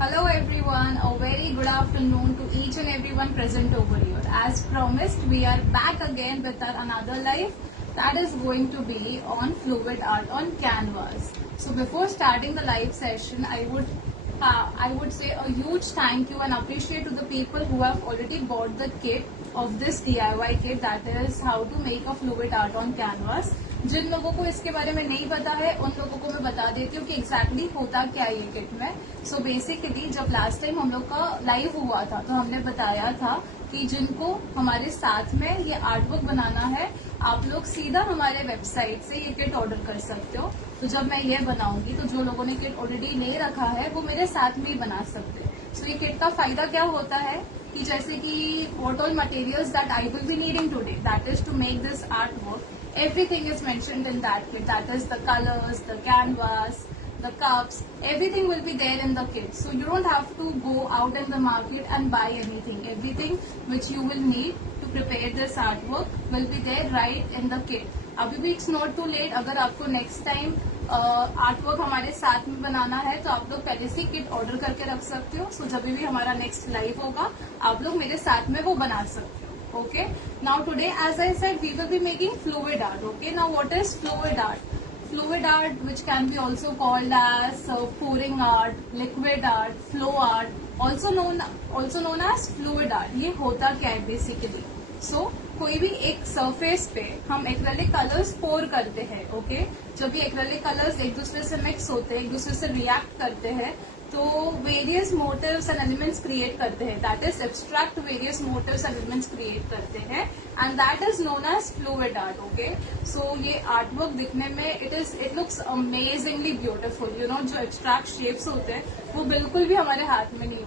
Hello everyone, a very good afternoon to each and everyone present over here. As promised, we are back again with our another live that is going to be on fluid art on canvas. So before starting the live session, I would say a huge thank you and appreciate to the people who have already bought the kit of this DIY kit, that is how to make a fluid art on canvas. जिन लोगों को इसके बारे में नहीं पता है उन लोगों को मैं बता देती हूँ कि एग्जैक्टली होता क्या है ये किट में. सो बेसिकली जब लास्ट टाइम हम लोग का लाइव हुआ था तो हमने बताया था कि जिनको हमारे साथ में ये आर्टवर्क बनाना है आप लोग सीधा हमारे वेबसाइट से ये किट ऑर्डर कर सकते हो. तो जब मैं ये बनाऊंगी तो जो लोगों ने किट ऑलरेडी ले रखा है वो मेरे साथ में ही बना सकते हैं. सो ये किट का फायदा क्या होता है कि जैसे कि what all materials that I will be needing today, that is to make this art work. Everything is mentioned in that kit. That is the colors, the canvas, the cups. Everything will be there in the kit. So you don't have to go out in the market and buy anything. Everything which you will need to prepare this artwork will be there right in the kit. अभी भी it's not too late. अगर आपको next time artwork हमारे साथ में बनाना है तो आप लोग पहले से किट ऑर्डर करके रख सकते हो. सो जब भी हमारा नेक्स्ट लाइव होगा आप लोग मेरे साथ में वो बना सकते हो. Okay, now today as I said we will be making fluid art. Okay, now what is fluid art? Fluid art, which can be also called as pouring art, liquid art, flow art, also known as fluid art. ये होता क्या है basically? सो कोई भी एक surface पे हम acrylic colours पोर करते हैं. ओके, जब ये एक्रेलिक कलर्स एक दूसरे से मिक्स होते हैं, एक दूसरे से रिएक्ट करते हैं तो various motives and elements create करते हैं. That is abstract various motives and elements create करते हैं and that is known as fluid art. Okay, so ये आर्टवर्क दिखने में it looks amazingly beautiful. You know, जो एब्स्ट्रैक्ट शेप्स होते हैं वो बिल्कुल भी हमारे हाथ में नहीं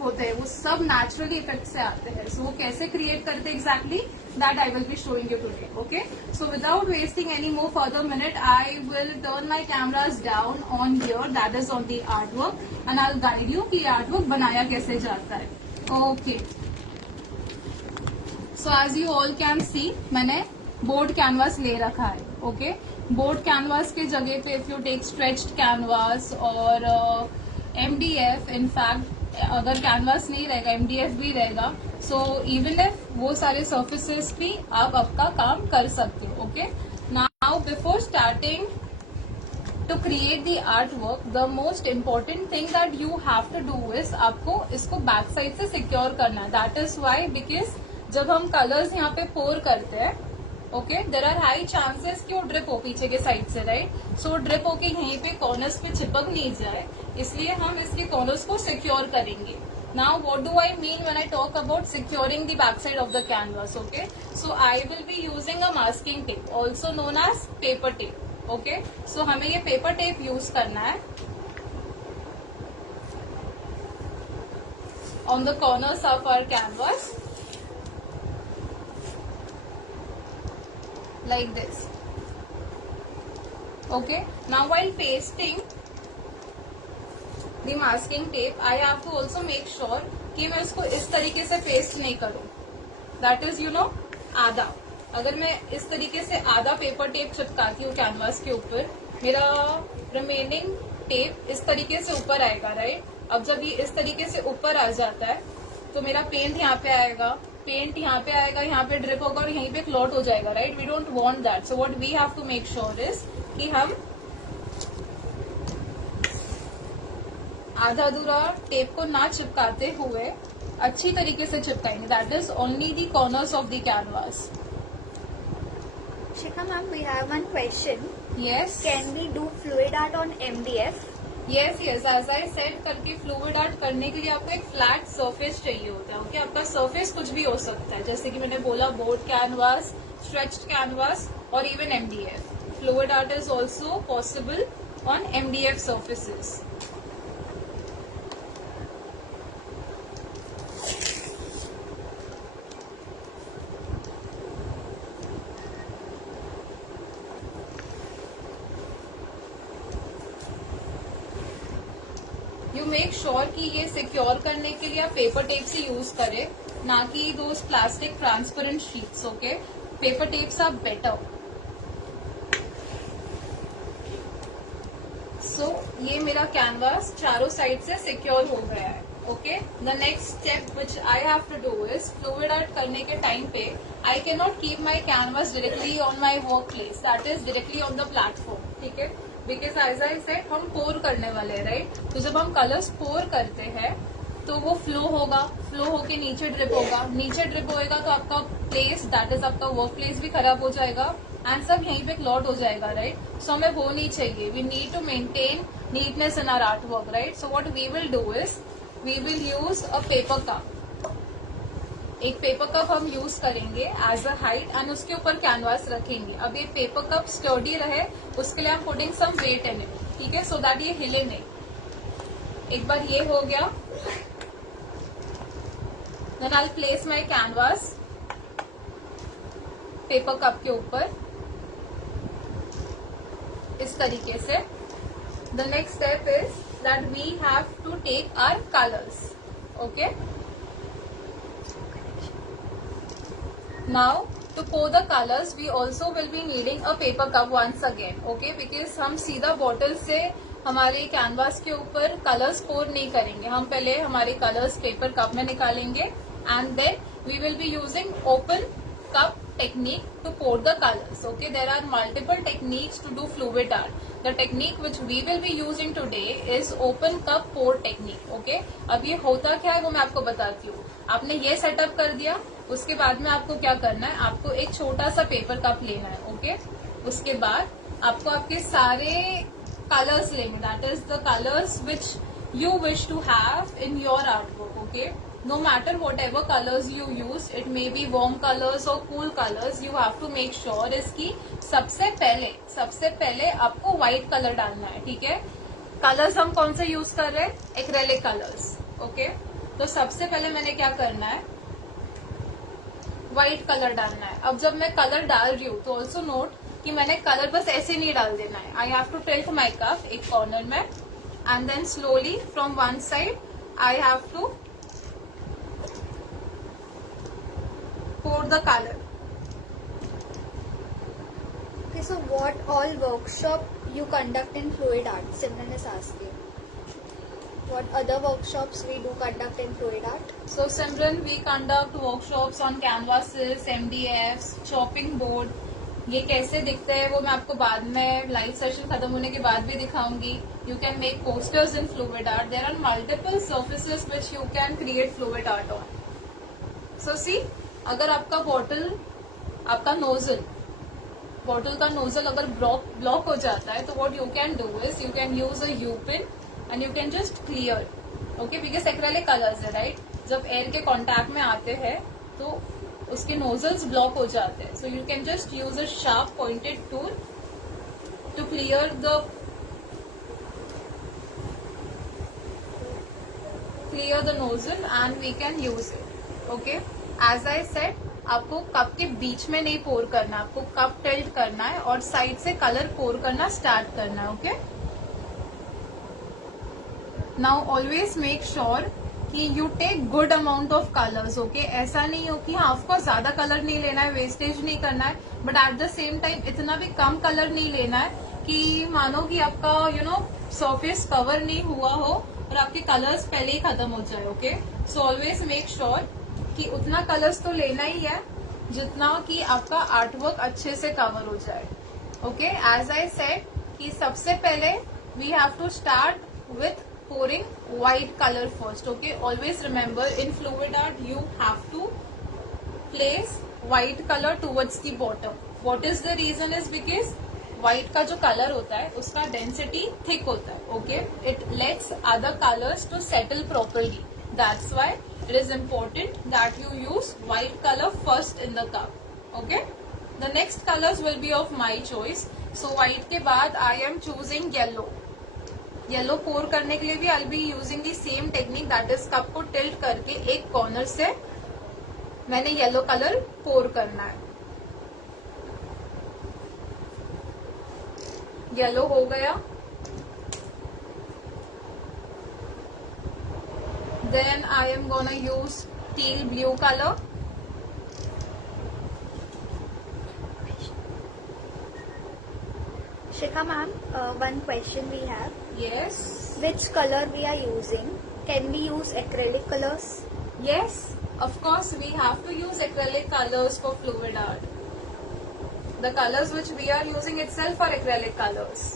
होते हैं, वो सब नेचुरली इफेक्ट से आते हैं. सो वो कैसे क्रिएट करते हैं exactly that I will be showing you today. Okay, so without wasting any more further minute, I will turn my cameras down on here, that is on the artwork, and I'll guide you कि artwork बनाया कैसे जाता है. Okay, so as you all can see, मैंने board canvas ले रखा है. Okay, board canvas के जगह पे if you take stretched canvas और MDF, in fact अगर कैनवास नहीं रहेगा MDF भी रहेगा. सो इवन इफ वो सारे सर्फेसेस भी आप आपका काम कर सकते हो. Okay, now before starting to create the art work the most important thing that you have to do is आपको इसको बैक साइड से सिक्योर करना है. दैट इज वाई बिकॉज जब हम कलर्स यहाँ पे पोर करते हैं okay, there are high chances कि वो ड्रिप हो पीछे के साइड से, राइट. सो ड्रिप होके यहीं पे कॉर्नर्स पे चिपक नहीं जाए इसलिए हम इसके कॉर्नर्स को सिक्योर करेंगे. Now what do I mean when I talk about securing the back side of the canvas. Okay, so I will be using a masking tape also known as paper tape. Okay, so हमें ये paper tape use करना है on the corners of our canvas like this. Okay, now while pasting the masking tape I have to also make sure कि मैं इसको इस तरीके से पेस्ट नहीं करूं. That is, you know, आधा. अगर मैं इस तरीके से आधा पेपर टेप चिपकाती हूँ कैनवास के ऊपर, मेरा रिमेनिंग टेप इस तरीके से ऊपर आएगा, राइट. अब जब ये इस तरीके से ऊपर आ जाता है तो मेरा पेंट यहाँ पे आएगा, पेंट यहाँ पे आएगा, यहाँ पे ड्रिप होगा और यहीं पे क्लॉट हो जाएगा, right. We don't want that. So what we have to make sure is कि हम आधा अधूरा टेप को ना चिपकाते हुए अच्छी तरीके से चिपकाएंगे. That is only the corners of the canvas. Shikha ma'am, we have one question. Yes. Can we do fluid art on MDF? Yes yes, as I said करके फ्लूइड आर्ट करने के लिए आपको एक फ्लैट सरफेस चाहिए होता है. Okay, आपका सरफेस कुछ भी हो सकता है जैसे कि मैंने बोला बोर्ड कैनवास, स्ट्रेच्ड कैनवास और even MDF. Fluid art is also possible on MDF surfaces. You make sure कि ये सिक्योर करने के लिए आप पेपर टेप से यूज करें, ना कि those plastic transparent sheets. Okay, paper tapes are better. So ये मेरा कैनवास चारों साइड से सिक्योर हो गया है. Okay, the next step which I have to do is fluid art करने के टाइम पे I can not keep my canvas directly on my work place, that is directly on the platform. ठीक है, because as I said हम पोर करने वाले हैं, right. तो जब हम कलर्स पोर करते हैं तो वो फ्लो होगा, फ्लो होके नीचे ड्रिप होगा, नीचे ड्रिप होएगा तो आपका प्लेस दैट इज आपका वर्क प्लेस भी खराब हो जाएगा एंड सब यहीं पे क्लॉट हो जाएगा, राइट. सो हमें वो नहीं चाहिए. We need to maintain neatness in our art work, right. So what we will do is we will use a paper cup. एक पेपर कप हम यूज करेंगे एज अ हाइट एंड उसके ऊपर कैनवास रखेंगे. अब ये पेपर कप स्टर्डी रहे उसके लिए हम putting some weight in it. ठीक है, सो दैट ये हिले नहीं. एक बार ये हो गया, then I'll place my canvas paper cup के ऊपर इस तरीके से. The next step is that we have to take our colors. Okay. Now to pour the colors we also will be needing a paper cup once again. Okay, because हम सीधा bottle से हमारे canvas के ऊपर colours पोर नहीं करेंगे. हम पहले हमारे कलर्स पेपर कप में निकालेंगे and then we will be using open cup technique to pour the colors. Okay, there are multiple techniques to do fluid art. The technique which we will be using today is open cup pour technique. Okay, अब ये होता क्या है वो मैं आपको बताती हूँ. आपने ये सेटअप कर दिया, उसके बाद में आपको क्या करना है, आपको एक छोटा सा पेपर कप लेना है. ओके, उसके बाद आपको आपके सारे कलर्स लेंगे, that is the colours which you wish to have in your artwork. Okay, no matter whatever colors you use, it may be warm colors or cool colors, you have to make sure इसकी सबसे पहले आपको white colour डालना है. ठीक है, colours हम कौन से यूज कर रहे हैं, एक्रेलिक कलर्स. ओके, तो सबसे पहले मैंने क्या करना है, व्हाइट कलर डालना है. अब जब मैं कलर डाल रही हूँ तो ऑल्सो नोट कि मैंने कलर बस ऐसे नहीं डाल देना है. I have to tilt my cup एक कॉर्नर में and then slowly from one side I have to pour the color. Okay, so what all workshop you conduct in fluid art? Simran is asking. What other workshops we do conduct in fluid art? So Simran, we conduct workshops on canvases, MDFs, chopping board. ये कैसे दिखते हैं वो मैं आपको बाद में live session खत्म होने के बाद भी दिखाऊंगी. You can make posters in fluid art. There are multiple surfaces which you can create fluid art on. So see, अगर आपका आपका बॉटल का नोजल अगर ब्लॉक हो जाता है तो what you can do is you can use a you pin and you can just clear. Okay, because acrylic colours है, राइट. जब एयर के कॉन्टैक्ट में आते हैं तो उसके नोजल्स ब्लॉक हो जाते हैं. So you can just use a sharp pointed tool to clear the nozzle and we can use it. Okay, as I said, आपको कप के बीच में नहीं पोर करना, आपको कप टिल्ट करना है और साइड से कलर पोर करना स्टार्ट करना है. Okay, now always make sure कि you take good amount of colours. Okay, ऐसा नहीं हो कि हाँ ऑफकोर्स ज्यादा कलर नहीं लेना है, वेस्टेज नहीं करना है, but at the same time इतना भी कम कलर नहीं लेना है कि मानो कि आपका सरफेस कवर नहीं हुआ हो और आपके कलर्स पहले ही खत्म हो जाए. Okay, so always make sure कि उतना कलर्स तो लेना ही है जितना कि आपका आर्टवर्क अच्छे से कवर हो जाए. ओके, एज आई सेड कि सबसे पहले we have to start with pouring white color first. Okay, always remember in fluid art you have to place white color towards the bottom. What is the reason is because white का जो color होता है उसका density thick होता है. Okay, it lets other colors to settle properly. That's why it is important that you use white color first in the cup. Okay, the next colors will be of my choice. So white के बाद I am choosing yellow. Yellow pour करने के लिए भी I be using the same technique, that is cup को tilt करके एक corner से मैंने येलो कलर पोर करना है. येलो हो गया, then I am gonna use teal blue colour. Shikha ma'am, one question we have. Yes. Which color we are using? Can we use acrylic colors? Yes, of course we have to use acrylic colors for fluid art. The colors which we are using itself are acrylic colors.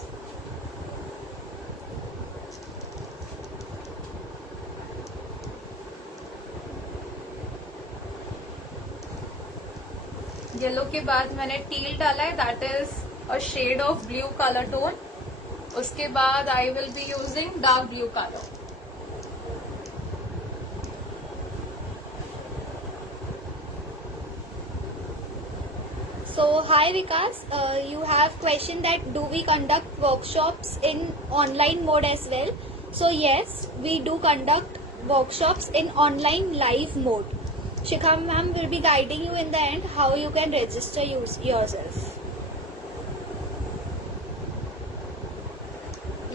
Yellow के बाद मैंने teal डाला है, that is a shade of blue colour tone. उसके बाद I will be using dark blue colour. So hi Vikas, you have question that do we conduct workshops in online mode as well? So yes, we do conduct workshops in online live mode. Shikha ma'am will be guiding you in the end how you can register yourself.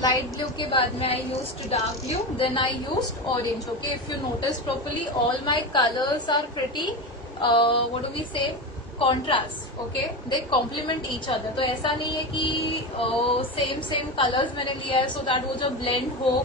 Light blue के बाद में I used dark blue, then I used orange. Okay, if you notice properly, all my colors are pretty, what do we say, contrast. Okay, they complement each other. तो ऐसा नहीं है कि same colors मैंने लिया है so that वो जो blend हो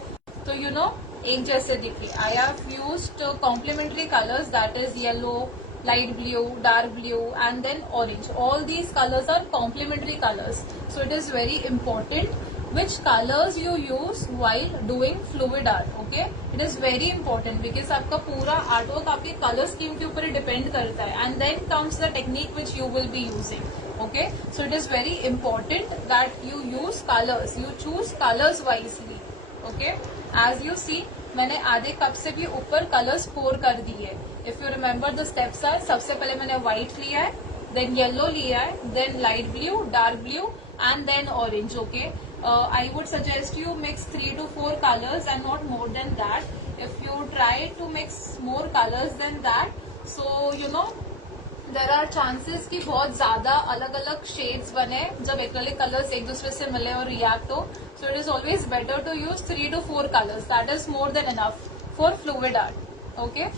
तो you know एक जैसे दिखे. I have used complementary colors, that is yellow, light blue, dark blue and then orange. All these colors are complementary colors. So it is very important which colors you use while doing fluid art. Okay, it is very important because आपका पूरा artwork आपके colour scheme के ऊपर ही depend करता है. And then comes the technique which you will be using. Okay, so it is very important that you use colours, you choose colours wisely. Okay, as you see मैंने आधे cup से भी ऊपर colours pour कर दिए. If you remember the steps are, सबसे पहले मैंने व्हाइट लिया है, देन येलो लिया है, then light blue, dark blue and then orange. Okay, I would suggest you mix 3 to 4 colors and not more than that. If you try to mix more colors than that, so you know there are chances कि बहुत ज्यादा अलग अलग shades बने जब acrylic colours एक दूसरे से मिले और रिएक्ट हो. So it is always better to use 3 to 4 colors. That is more than enough for fluid art. Okay,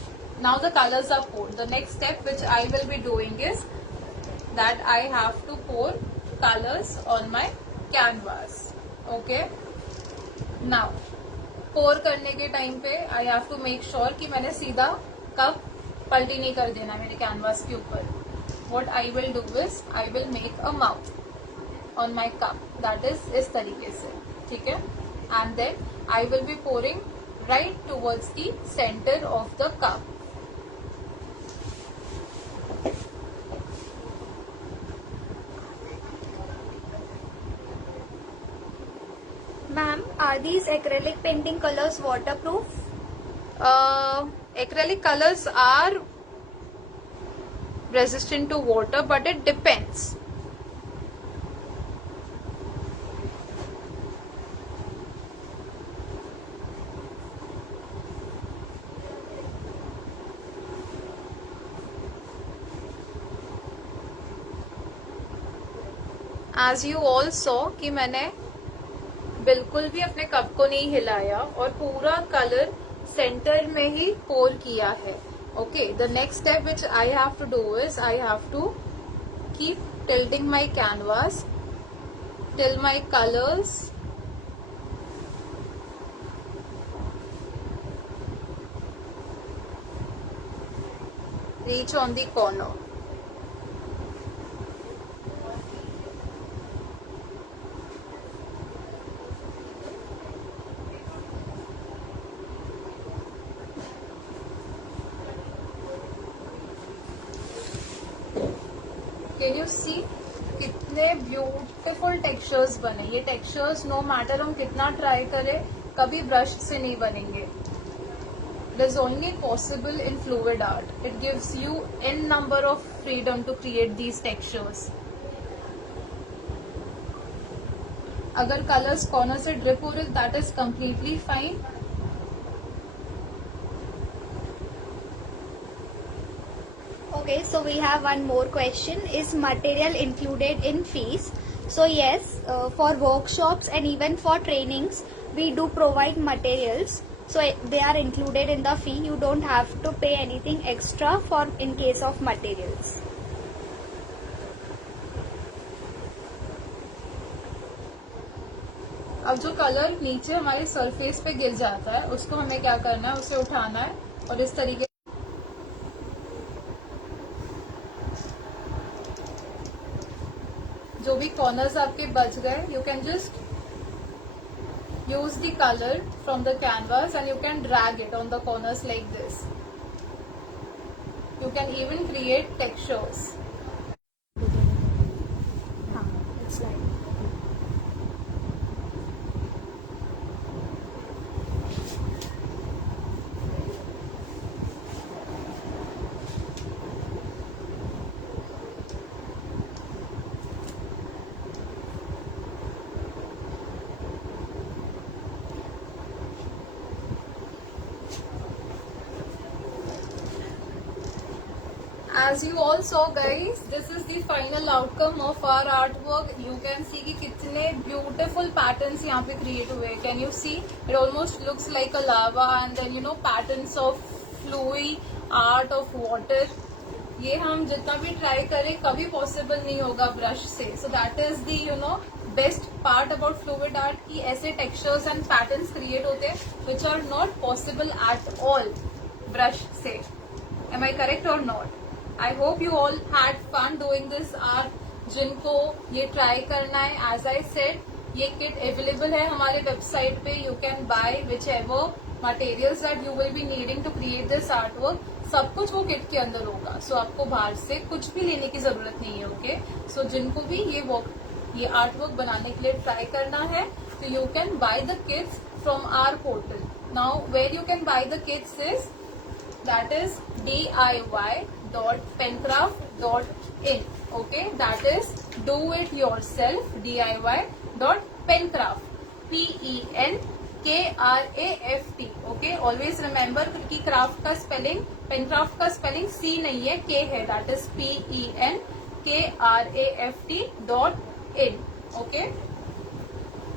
now the colors are poured. The next step which I will be doing is that I have to pour colors on my canvas. Okay, now pour करने के time पे I have to make sure कि मैंने सीधा cup पलटी नहीं कर देना मेरे कैनवास के ऊपर. What I will do is I will make a mouth on my cup, that is इस तरीके से. ठीक है, and then I will be pouring right towards the centre of the cup. Ma'am, are these acrylic painting colors waterproof? Acrylic colors are resistant to water, but it depends. As you all saw कि मैंने बिल्कुल भी अपने cup को नहीं हिलाया और पूरा कलर सेंटर में ही पोर किया है. Okay, the next step which I have to do is I have to keep tilting my canvas till my colours reach on the corner. Can you see कितने beautiful textures बने. ये textures no matter हम कितना try करें कभी brush से नहीं बनेंगे. It is only possible in fluid art. It gives you n number of freedom to create these textures. अगर कलर्स कॉर्नर से ड्रिप हो रहे that is completely fine. Okay, so we have one more question. Is material included in fees? So yes, for workshops and even for trainings, we do provide materials. So they are included in the fee. You don't have to pay anything extra for in case of materials. अब जो colour नीचे हमारे surface पे गिर जाता है उसको हमें क्या करना है, उसे उठाना है और इस तरीके जो भी कॉर्नर्स आपके बच गए, you can just use the color from the canvas and you can drag it on the corners like this. You can even create textures. It's like As you all saw guys, this is the final outcome of our artwork. You can see कि कितने beautiful patterns यहाँ पे create हुए. Can you see? It almost looks like a lava and then you know patterns of fluid art of water. ये हम जितना भी try करें कभी पॉसिबल नहीं होगा ब्रश से. So that is the best part about fluid art कि ऐसे textures and patterns create होते हैं which are not possible at all brush से. Am I correct or not? I hope you all had fun doing this art. जिनको ये try करना है, as I said, ये किट अवेलेबल है हमारे वेबसाइट पे. You can buy whichever materials that you will be needing to create this artwork. सब कुछ वो किट के अंदर होगा. So आपको बाहर से कुछ भी लेने की जरूरत नहीं है. ओके, so जिनको भी ये आर्टवर्क बनाने के लिए ट्राई करना है, तो you can buy the kits from our portal. Now where you can buy the kits is that is diy.pencraft.in. okay, that is do it yourself diy.pencraft PENKRAFT. okay, always remember कि craft का spelling, पेनक्राफ्ट का spelling C नहीं है, K है. that is PENKRAFT.in. okay.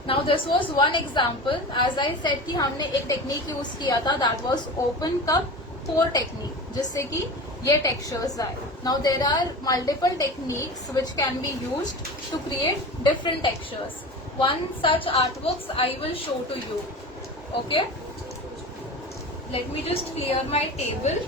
Now this was one example. As I said कि हमने एक technique use किया था, that was open cup pour technique, जिससे कि ये textures आए. Now there are multiple techniques which can be used to create different textures. One such artworks I will show to you. Okay. Let me just clear my table.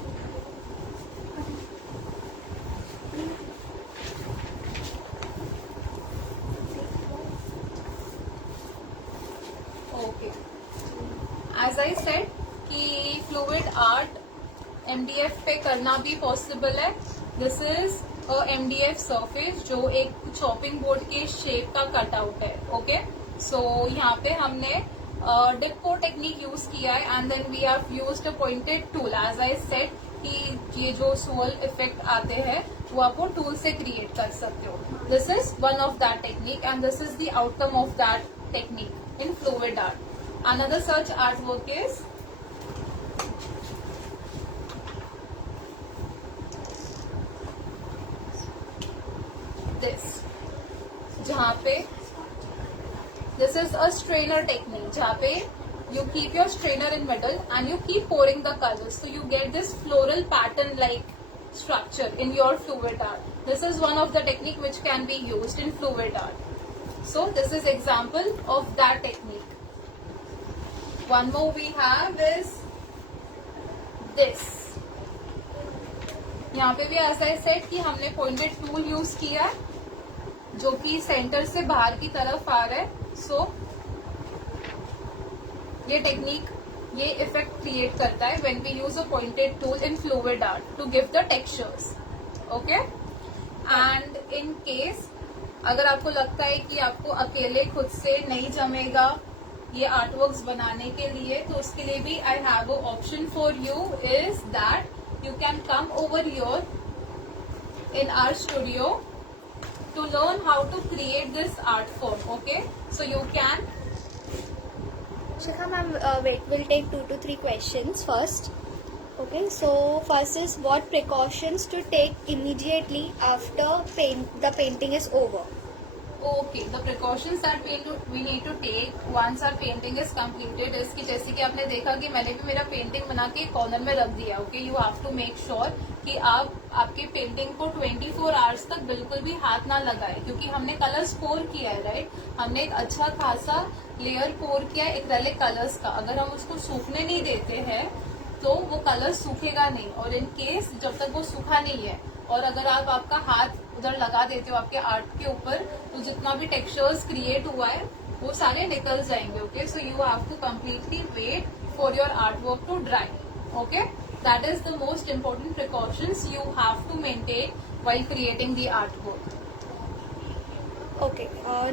Okay. As I said कि fluid art MDF पे करना भी possible है. This is a MDF surface जो एक chopping board के shape का cutout है. ओके, सो यहाँ पे हमने डिप पोर टेक्निक यूज किया है and then we have used a pointed tool. As I said कि ये जो सोल इफेक्ट आते हैं वो आप वो टूल से क्रिएट कर सकते हो. This is one of that technique and this is the outcome of that technique in fluid art. Another such art work is this, जहाँ पे this is a strainer technique, जहाँ पे you keep your strainer in middle and you keep pouring the colors, so you get this floral pattern like structure in your fluid art. This is one of the technique which can be used in fluid art. So this is example of that technique. One more we have is this. यहाँ पे भी ऐसा है set कि हमने pointed tool use किया है जो कि सेंटर से बाहर की तरफ आ रहा है. सो ये टेक्निक ये इफेक्ट क्रिएट करता है when we use a pointed tool in fluid art to give the textures. Okay, and in case अगर आपको लगता है कि आपको अकेले खुद से नहीं जमेगा ये आर्टवर्क्स बनाने के लिए, तो उसके लिए भी I have a option for you is that you can come over here in our studio to learn how to create this art form. Okay, so you can Shikha ma'am, we'll take 2 to 3 questions first. Okay, so first is what precautions to take immediately after the painting is over. Okay, the precautions that we need to take once our painting is completed is कि जैसे कि आपने देखा कि मैंने भी मेरा painting बना के कॉर्नर में रख दिया. Okay, you have to make sure कि आप आपके पेंटिंग को 24 आवर्स तक बिल्कुल भी हाथ ना लगाए, क्योंकि हमने कलर्स पोर किया है. राइट, हमने एक अच्छा खासा लेयर पोर किया एक्रेलिक कलर्स का, अगर हम उसको सूखने नहीं देते हैं तो वो कलर सूखेगा नहीं, और इन केस जब तक वो सूखा नहीं है और अगर आप आपका हाथ उधर लगा देते हो आपके आर्ट के ऊपर, तो जितना भी टेक्सचर्स क्रिएट हुआ है वो सारे निकल जाएंगे. Okay, so you have to completely wait for your art work to dry. Okay, that is the most important precautions you have to maintain while creating the artwork. Okay.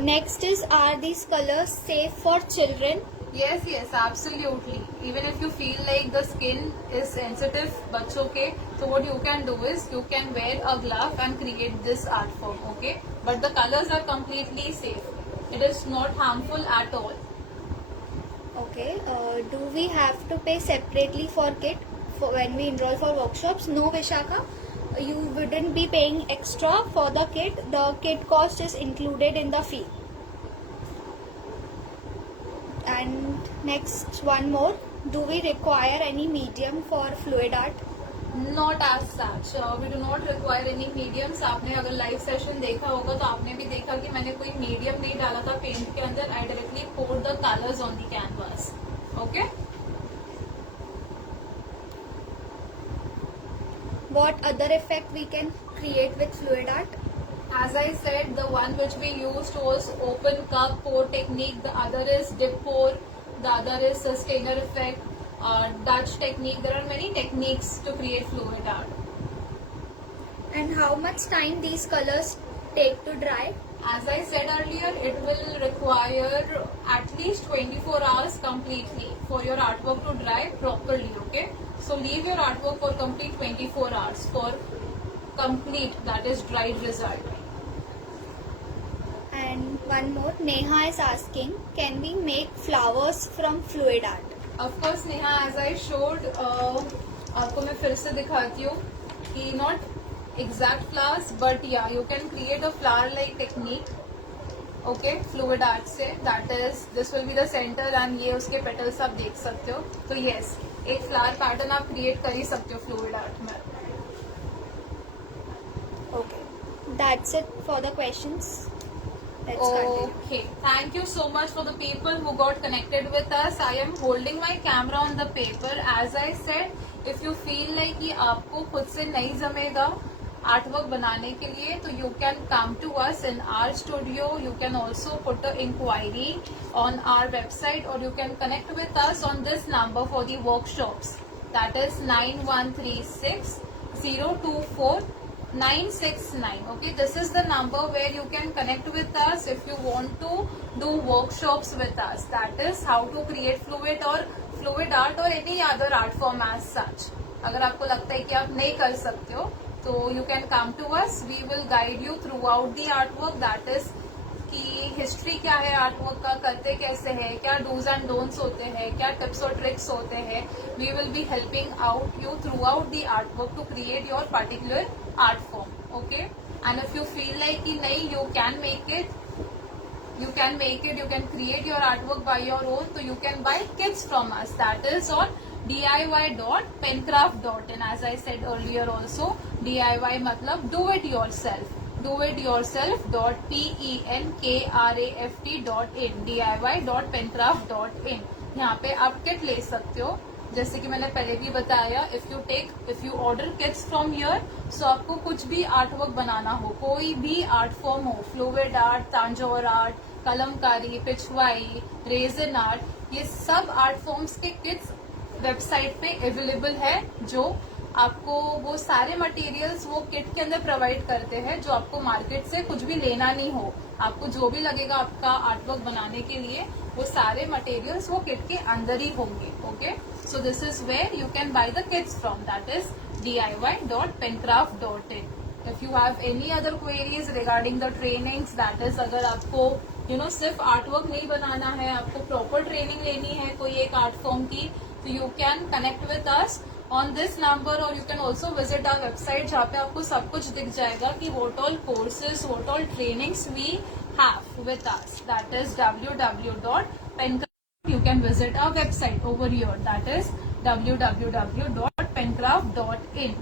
Next is, are these colors safe for children? Yes, absolutely. Even if you feel like the skin is sensitive, बच्चों के, so what you can do is you can wear a glove and create this art form. Okay, but the colors are completely safe. It is not harmful at all. Okay. Do we have to pay separately for kit when we enroll for workshops? No, Vishakha. You wouldn't be paying extra for the kit. The kit cost is included in the fee. And next, one more. Do we require any medium for fluid art? Not as such. We do not require any mediums. आपने अगर live session देखा होगा तो आपने भी देखा कि मैंने कोई मीडियम नहीं डाला था पेंट के अंदर. I directly poured the colors on the canvas. Okay. What other effect we can create with fluid art? As I said, the one which we used was open cup pour technique. The other is dip pour. The other is sustainer effect, Dutch technique. There are many techniques to create fluid art. And how much time these colors take to dry? As I said earlier, it will require at least 24 hours completely for your artwork to dry properly. Okay, so leave your artwork for complete 24 hours for complete, that is, dried result. And one more, Neha is asking, can we make flowers from fluid art? Of course, Neha, as I showed, आपको मैं फिर से दिखाती हूँ कि not exact flowers, but yeah, you can create a flower-like technique. Okay, fluid art से, that is, this will be the center and ये उसके petals आप देख सकते हो. तो yes, एक flower pattern आप create कर ही सकते हो fluid art में. Okay, that's it for the questions. Let's continue. Okay, thank you so much for the people who got connected with us. I am holding my camera on the paper. As I said, if you feel like कि आपको खुद से नहीं जमेगा artwork बनाने के लिए, तो you can come to us in our studio. You can also put an inquiry on our website, or you can connect with us on this number for the workshops. That is 9136 024 969. Okay, this is the number where you can connect with us if you want to do workshops with us. That is how to create fluid art or any other art form as such. अगर आपको लगता है कि आप नहीं कर सकते हो, तो you can come to us. We will guide you throughout the artwork. That is कि हिस्ट्री क्या है आर्टवर्क का, करते कैसे है, क्या डूज एंड डोंट्स होते हैं, क्या टिप्स और ट्रिक्स होते हैं. We will be helping out you throughout the artwork to create your particular art form. Okay, and if you feel like कि नहीं, you can make it, you can create your artwork by your own, so you can buy kits from us. That is on diy.pencraft.in. As I said earlier also, DIY मतलब do it yourself. doityourself.pencraft.in, diy.pencraft.in. यहाँ पे आप kit ले सकते हो. जैसे कि मैंने पहले भी बताया, if you order kits from here, so आपको कुछ भी आर्टवर्क बनाना हो, कोई भी आर्ट फॉर्म हो, fluid art, Tanjore art, Kalamkari, Pichwai, resin art, ये सब आर्ट फॉर्म्स के किट्स वेबसाइट पे अवेलेबल है, जो आपको वो सारे मटेरियल्स वो किट के अंदर प्रोवाइड करते हैं, जो आपको मार्केट से कुछ भी लेना नहीं हो. आपको जो भी लगेगा आपका आर्टवर्क बनाने के लिए, वो सारे मटेरियल्स वो किट के अंदर ही होंगे. Okay, so this is where you can buy the kits from. That is diy.pencraft.in. If you have any other queries regarding the trainings, that is, अगर आपको सिर्फ आर्टवर्क नहीं बनाना है, आपको प्रॉपर ट्रेनिंग लेनी है कोई एक आर्ट फॉर्म की, तो you can connect with us on this number, or you can also visit our website, जहाँ पे आपको सब कुछ दिख जाएगा कि what all courses, what all trainings we have with us. That is www.pencraft. You can visit our website over here. That is www.pencraft.in.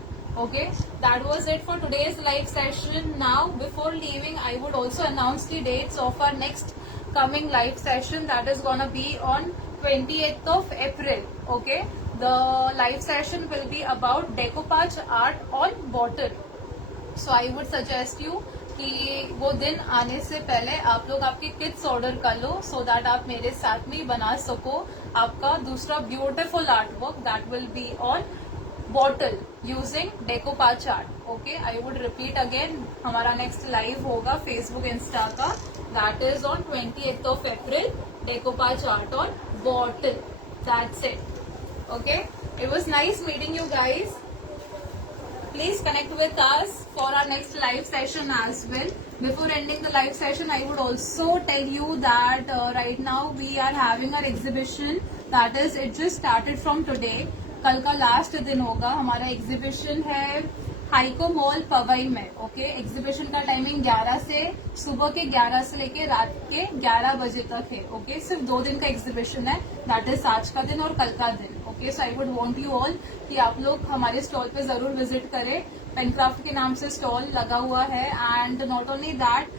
Okay, that was it for today's live session. Now, before leaving, I would also announce the dates of our next coming live session that is gonna be on 28th of April. Okay, the live session will be about decoupage art on bottle. So I would suggest you कि वो दिन आने से पहले आप लोग आपके kits order कर लो सो दैट आप मेरे साथ में ही बना सको आपका दूसरा beautiful art work that will be on bottle using decoupage art. Okay, I would repeat again, हमारा नेक्स्ट लाइव होगा फेसबुक इंस्टा का, that is on 28th of April. Decoupage art on bottle. That's it. Okay, it was nice meeting you guys. Please connect with us for our next live session as well. Before ending the live session, I would also tell you that right now we are having our exhibition. That is, it just started from today. कल का last दिन होगा. हमारा exhibition है haiku mall Pawai में. Okay, exhibition का timing 11 से सुबह के 11 से लेके रात के 11 बजे तक है. ओके, सिर्फ 2 दिन का एग्जीबिशन है. दैट इज आज का दिन और कल का दिन. Okay, so I would want you all कि आप लोग हमारे स्टॉल पे जरूर विजिट करें. पेनक्राफ्ट के नाम से स्टॉल लगा हुआ है. And not only that,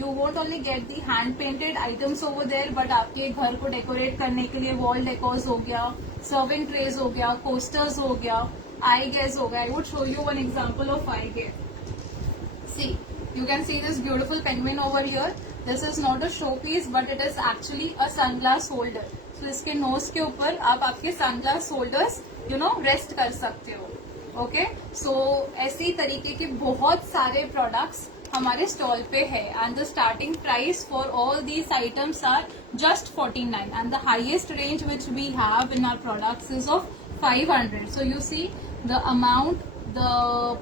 you won't only get the hand painted items over there, but आपके घर को डेकोरेट करने के लिए वॉल डेकोर्स हो गया, सर्विंग ट्रेज हो गया, कोस्टर्स हो गया, आई गेस हो गया. I would show you one example of I gay. See, you can see this beautiful penguin over here. This is not a showpiece but it is actually a sunglass holder. So इसके knows के ऊपर आप आपके sunglass holders rest कर सकते हो. Okay, सो ऐसी तरीके के बहुत सारे प्रोडक्ट्स हमारे स्टॉल पे है. And the starting price for all these items are just 49 and the highest range which we have in our products is of 500. So you see the amount, the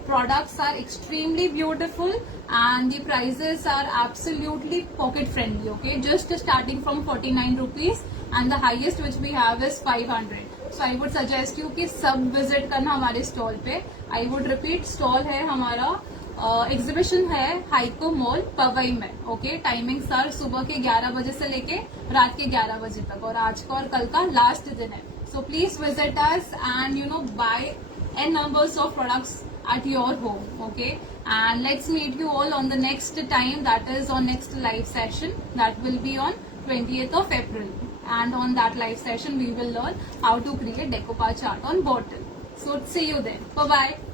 products are extremely beautiful and the prices are absolutely pocket friendly. Okay, just starting from 49 rupees and the highest which we have is 500. So I would suggest you कि सब visit करना हमारे stall पे. I would repeat, stall है हमारा, exhibition है haiku mall Pawai में. Okay, timings are सुबह के 11 बजे से लेके रात के 11 बजे तक और आज का और कल का लास्ट दिन है. So please visit us and buy n numbers of products at your home. Okay, and let's meet you all on the next time, that is on next live session that will be on 20th of April. And on that live session we will learn how to create decoupage art on bottle. So see you then. Bye bye.